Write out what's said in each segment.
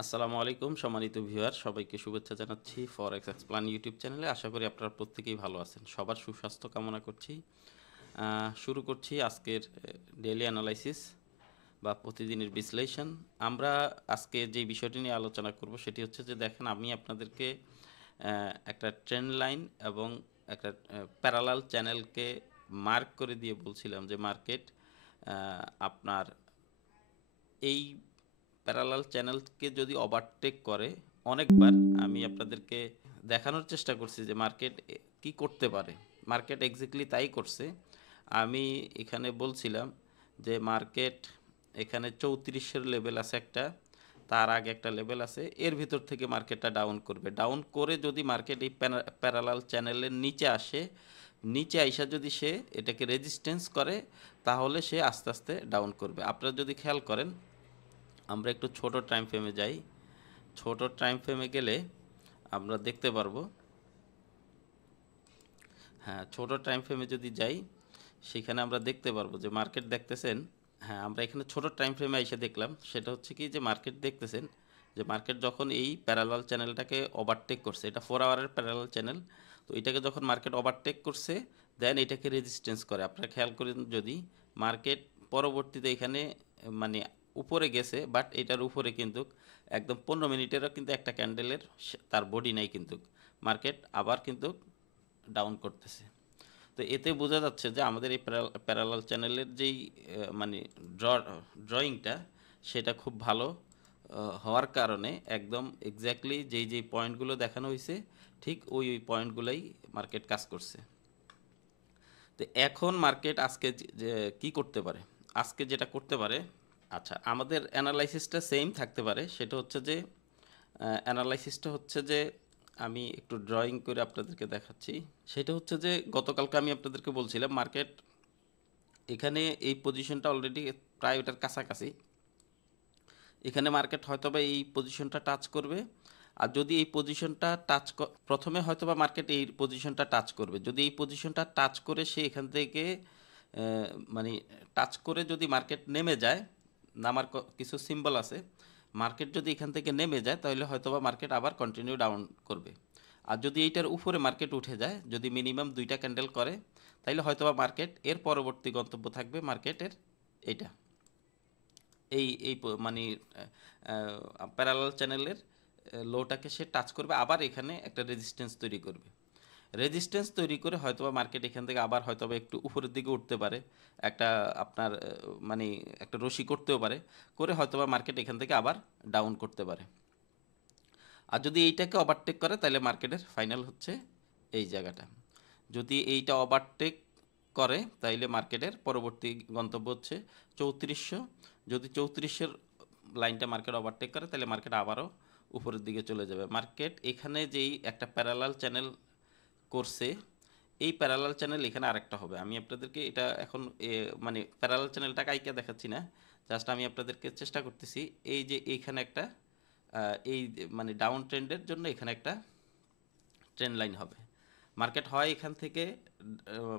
আসসালামু আলাইকুম সম্মানিত ভিউয়ার, সবাইকে শুভেচ্ছা জানাচ্ছি ফরেক্স এক্সপ্লান ইউটিউব চ্যানেলে। আশা করি আপনারা প্রত্যেকেই ভালো আছেন। সবার সুস্বাস্থ্য কামনা করছি। শুরু করছি আজকের ডেইলি অ্যানালাইসিস বা প্রতিদিনের বিশ্লেষণ। আমরা আজকে যে বিষয়টি নিয়ে আলোচনা করব সেটি হচ্ছে যে, দেখেন, আমি আপনাদেরকে একটা ট্রেন্ড লাইন এবং একটা প্যারালাল চ্যানেলকে মার্ক করে দিয়ে বলছিলাম যে মার্কেট আপনার এই প্যারালাল চ্যানেলকে যদি ওভারটেক করে অনেকবার, আমি আপনাদেরকে দেখানোর চেষ্টা করছি যে মার্কেট কি করতে পারে। মার্কেট এক্স্যাক্টলি তাই করছে। আমি এখানে বলছিলাম যে মার্কেট এখানে 3400 লেভেল আছে একটা, তার আগে একটা লেভেল আছে, এর ভিতর থেকে মার্কেটটা ডাউন করবে। ডাউন করে যদি মার্কেট এই প্যারালাল চ্যানেলের নিচে আসে, নিচে আইসা যদি সে এটাকে রেজিস্ট্যান্স করে, তাহলে সে আস্তে আস্তে ডাউন করবে। আপনারা যদি খেয়াল করেন, আমরা একটু ছোট টাইম ফ্রেমে যাই। ছোট টাইম ফ্রেমে গেলে আমরা দেখতে পারবো, হ্যাঁ, ছোট টাইম ফ্রেমে যদি যাই সেখানে আমরা দেখতে পারবো যে মার্কেট দেখতেছেন। হ্যাঁ, আমরা এখানে ছোট টাইম ফ্রেমে এসে দেখলাম, সেটা হচ্ছে কি যে মার্কেট দেখতেছেন যে মার্কেট যখন এই প্যারালাল চ্যানেলটাকে ওভারটেক করছে, এটা 4 আওয়ারের প্যারালাল চ্যানেল, তো এটাকে যখন মার্কেট ওভারটেক করছে দেন এটাকে রেজিস্ট্যান্স করে। আপনারা খেয়াল করেন, যদি মার্কেট পরবর্তীতে এখানে মানে উপরে গেছে, বাট এটার উপরে কিন্তু একদম 15 মিনিটেরও কিন্তু একটা ক্যান্ডেলের তার বডি নাই, কিন্তু মার্কেট আবার কিন্তু ডাউন করতেছে। তো এতে বোঝা যাচ্ছে যে আমাদের এই প্যারালাল চ্যানেলের যেই মানে ড্রয়িংটা, সেটা খুব ভালো হওয়ার কারণে একদম এক্স্যাক্টলি যেই পয়েন্টগুলো দেখানো হয়েছে ঠিক ওই পয়েন্টগুলোই মার্কেট কাজ করছে। তো এখন মার্কেট আজকে যে কি করতে পারে, আজকে যেটা করতে পারে, আচ্ছা, আমাদের অ্যানালাইসিসটা সেম থাকতে পারে। সেটা হচ্ছে যে অ্যানালাইসিসটা হচ্ছে যে আমি একটু ড্রয়িং করে আপনাদেরকে দেখাচ্ছি। সেটা হচ্ছে যে গতকালকে আমি আপনাদেরকে বলছিলাম মার্কেট এখানে এই পজিশনটা অলরেডি প্রায় ওটার কাছাকাছি। এখানে মার্কেট হয়তোবা এই পজিশনটা টাচ করবে। আর যদি এই পজিশনটা প্রথমে হয়তোবা মার্কেট এই পজিশনটা টাচ করবে। যদি এই পজিশনটা টাচ করে সে এখান থেকে মানে টাচ করে যদি মার্কেট নেমে যায়, নামার কিছু সিম্বল আছে, মার্কেট যদি এখান থেকে নেমে যায় তাহলে হয়তোবা মার্কেট আবার কন্টিনিউ ডাউন করবে। আর যদি এইটার উপরে মার্কেট উঠে যায়, যদি মিনিমাম 2টা ক্যান্ডেল করে, তাহলে হয়তোবা মার্কেট এর পরবর্তী গন্তব্য থাকবে মার্কেটের এইটা, এই এই মানে প্যারালাল চ্যানেলের লোটাকে সে টাচ করবে, আবার এখানে একটা রেজিস্ট্যান্স তৈরি করবে। রেজিস্ট্যান্স তৈরি করে হয়তোবা মার্কেট এখান থেকে আবার হয়তোবা একটু উপরের দিকে উঠতে পারে, একটা আপনার মানে একটা রশি করতেও পারে, করে হয়তোবা মার্কেট এখান থেকে আবার ডাউন করতে পারে। আর যদি এইটাকে ওভারটেক করে তাহলে মার্কেটের ফাইনাল হচ্ছে এই জায়গাটা। যদি এইটা ওভারটেক করে তাইলে মার্কেটের পরবর্তী গন্তব্য হচ্ছে 3400। যদি 3400 লাইনটা মার্কেট ওভারটেক করে তাহলে মার্কেট আবারও উপরের দিকে চলে যাবে। মার্কেট এখানে যেই একটা প্যারালাল চ্যানেল করছে, এই প্যারালাল চ্যানেল এখানে আরেকটা হবে। আমি আপনাদেরকে এটা এখন মানে প্যারালাল চ্যানেলটাকে আইকা দেখাচ্ছি না, জাস্ট আমি আপনাদেরকে চেষ্টা করতেছি। এই যে এইখানে একটা এই মানে ডাউন ট্রেন্ডের জন্য এখানে একটা ট্রেন্ড লাইন হবে। মার্কেট হয় এখান থেকে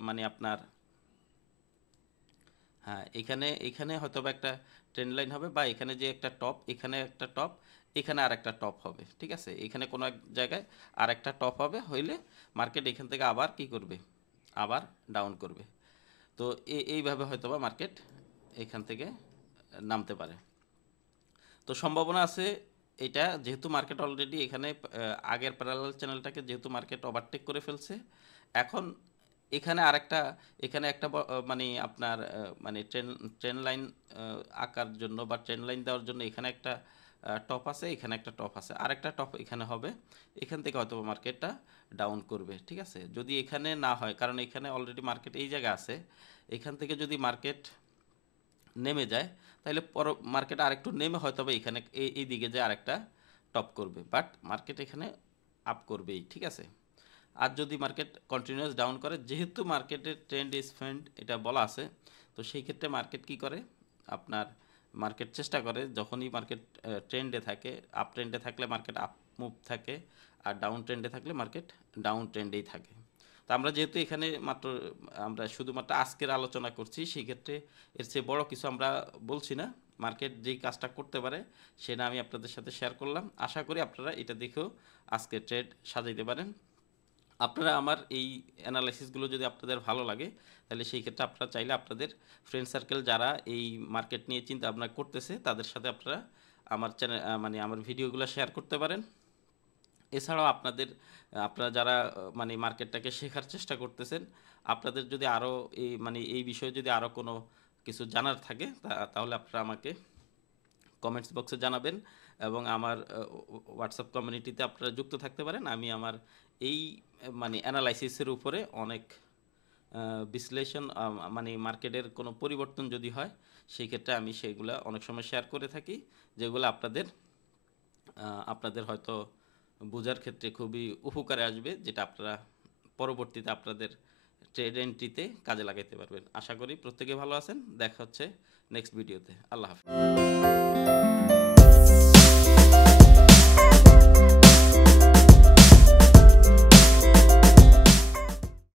মানে আপনার, হ্যাঁ, এখানে এখানে হয়তোবা একটা ট্রেন্ড লাইন হবে, বা এখানে যে একটা টপ, এখানে একটা টপ, এখানে আর একটা টপ হবে, ঠিক আছে, এখানে কোনো এক জায়গায় আর একটা টপ হবে, হইলে মার্কেট এখান থেকে আবার কি করবে, আবার ডাউন করবে। তো এইভাবে হয়তোবা মার্কেট এখান থেকে নামতে পারে। তো সম্ভাবনা আছে এটা, যেহেতু মার্কেট অলরেডি এখানে আগের প্যারালাল চ্যানেলটাকে যেহেতু মার্কেট ওভারটেক করে ফেলছে, এখন এখানে আরেকটা, এখানে একটা মানে আপনার মানে ট্রেন লাইন আঁকার জন্য বা ট্রেন লাইন দেওয়ার জন্য এখানে একটা টপ আছে, এখানে একটা টপ আছে, আরেকটা টপ এখানে হবে। এখান থেকে হয়তো মার্কেটটা ডাউন করবে, ঠিক আছে। যদি এখানে না হয়, কারণ এখানে অলরেডি মার্কেট এই জায়গা আছে, এখান থেকে যদি মার্কেট নেমে যায় তাহলে মার্কেট আরেকটু নেমে হয়তো বা এখানে এই দিকে যে আরেকটা টপ করবে, বাট মার্কেট এখানে আপ করবেই, ঠিক আছে। আর যদি মার্কেট কন্টিনিউয়াস ডাউন করে, যেহেতু মার্কেটের ট্রেন্ড ইজ ফ্রেন্ড এটা বলা আছে, তো সেই ক্ষেত্রে মার্কেট কি করে, আপনার মার্কেট চেষ্টা করে যখনই মার্কেট ট্রেন্ডে থাকে, আপ ট্রেন্ডে থাকলে মার্কেট আপ মুভ থাকে, আর ডাউন ট্রেন্ডে থাকলে মার্কেট ডাউন ট্রেন্ডেই থাকে। তো আমরা যেহেতু এখানে আমরা শুধুমাত্র আজকের আলোচনা করছি, সেক্ষেত্রে এর চেয়ে বড় কিছু আমরা বলছি না। মার্কেট যেই কাজটা করতে পারে সেটা আমি আপনাদের সাথে শেয়ার করলাম। আশা করি আপনারা এটা দেখেও আজকে ট্রেড সাজাইতে পারেন। আপনারা আমার এই অ্যানালাইসিসগুলো যদি আপনাদের ভালো লাগে, তাহলে সেই ক্ষেত্রে আপনারা চাইলে আপনাদের ফ্রেন্ড সার্কেল যারা এই মার্কেট নিয়ে চিন্তা ভাবনা করতেছে তাদের সাথে আপনারা আমার চ্যানেল মানে আমার ভিডিওগুলো শেয়ার করতে পারেন। এছাড়াও আপনারা যারা মানে মার্কেটটাকে শেখার চেষ্টা করতেছেন, আপনাদের যদি আরও এই বিষয়ে যদি আরও কোনো কিছু জানার থাকে তাহলে আপনারা আমাকে কমেন্টস বক্সে জানাবেন, এবং আমার হোয়াটসঅ্যাপ কমিউনিটিতে আপনারা যুক্ত থাকতে পারেন। আমি আমার এই অ্যানালাইসিসের উপরে অনেক বিশ্লেষণ, মার্কেটের কোনো পরিবর্তন যদি হয় সেই ক্ষেত্রে আমি সেগুলো অনেক সময় শেয়ার করে থাকি, যেগুলো আপনাদের হয়তো বোঝার ক্ষেত্রে খুবই উপকারে আসবে, যেটা আপনারা পরবর্তীতে আপনাদের ট্রেড এন্ট্রিতে কাজে লাগাইতে পারবেন। আশা করি প্রত্যেকে ভালো আছেন। দেখা হচ্ছে নেক্সট ভিডিওতে। আল্লাহ হাফেজ।